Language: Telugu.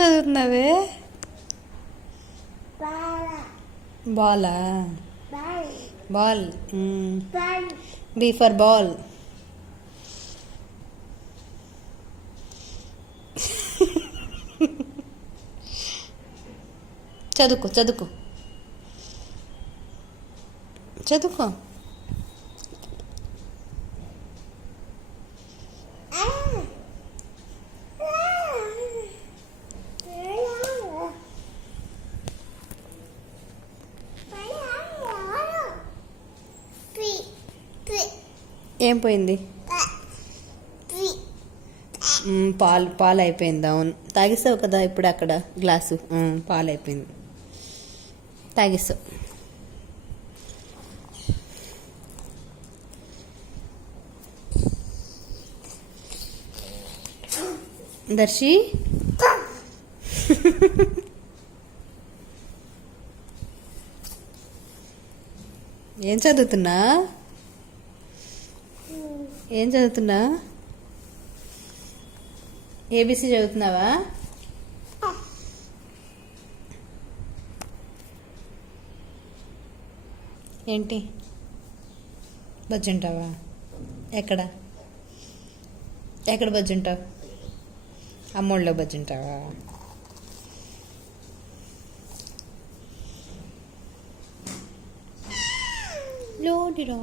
చదువుతున్నావే? Bala. Ball. B for ball. చదువుకో చదువుకో. చదువుకో. ఏం పోయింది? పాలు పాలు అయిపోయింది అవును. తాగిస్తావు కదా ఇప్పుడు అక్కడ గ్లాసు? పాలు అయిపోయింది తాగిస్తావు దర్శి? ఏం చదువుతున్నా ఏం చదువుతున్నా? ఏబిసి చదువుతున్నావా? ఏంటి? బజ్జుంటావా? ఎక్కడ? ఎక్కడ బజ్జుంటావు? అమ్మోళ్ళలో బజ్జుంటావా? లోడిరా